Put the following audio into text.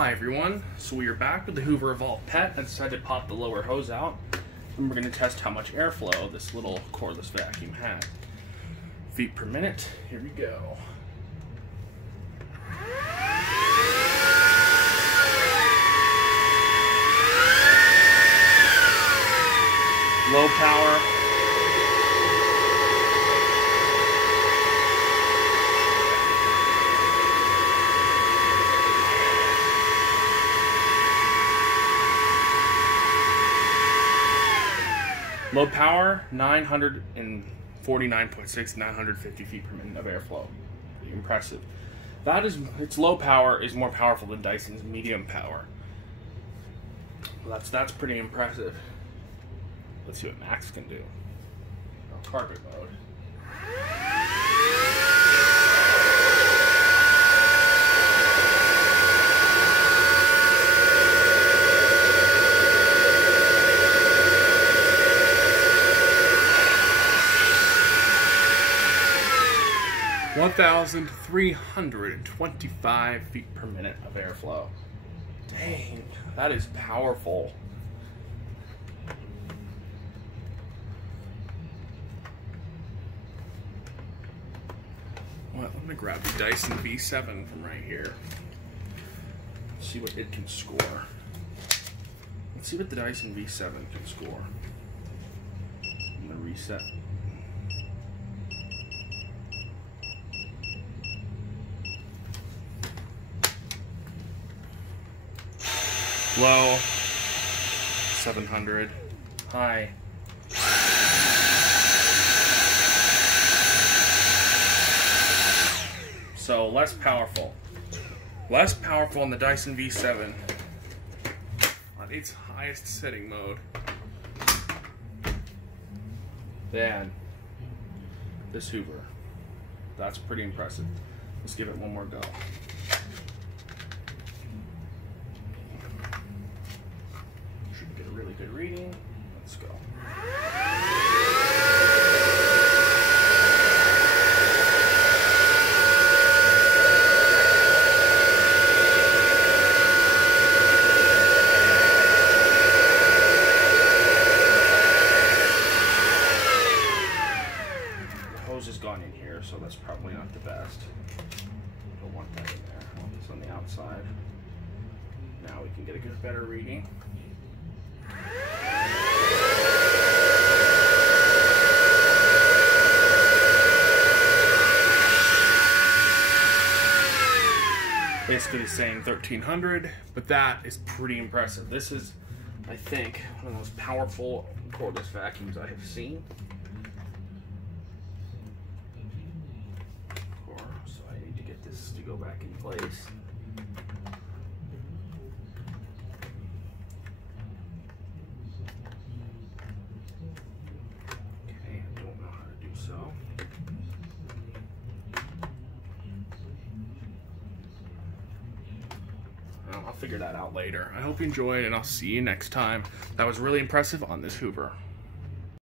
Hi everyone, so we are back with the Hoover Evolve Pet. I decided to pop the lower hose out and we're going to test how much airflow this little cordless vacuum has. Feet per minute, here we go. Low power. Low power, 949.6, 950 feet per minute of airflow. Pretty impressive. That is, its low power is more powerful than Dyson's medium power. Well, that's pretty impressive. Let's see what Max can do. Carpet mode. 1,325 feet per minute of airflow. Dang, that is powerful. Well, let me grab the Dyson V7 from right here. Let's see what it can score. Let's see what the Dyson V7 can score. I'm gonna reset. Low, 700. High. So less powerful. Less powerful in the Dyson V7 on its highest setting mode than this Hoover. That's pretty impressive. Let's give it one more go. Get a really good reading. Let's go. The hose has gone in here, so that's probably not the best. Don't want that in there. I want this on the outside. Now we can get a good, better reading. Basically saying 1,300, but that is pretty impressive. This is, I think, one of the most powerful cordless vacuums I have seen. So I need to get this to go back in place. I'll figure that out later. I hope you enjoyed, and I'll see you next time. That was really impressive on this Hoover.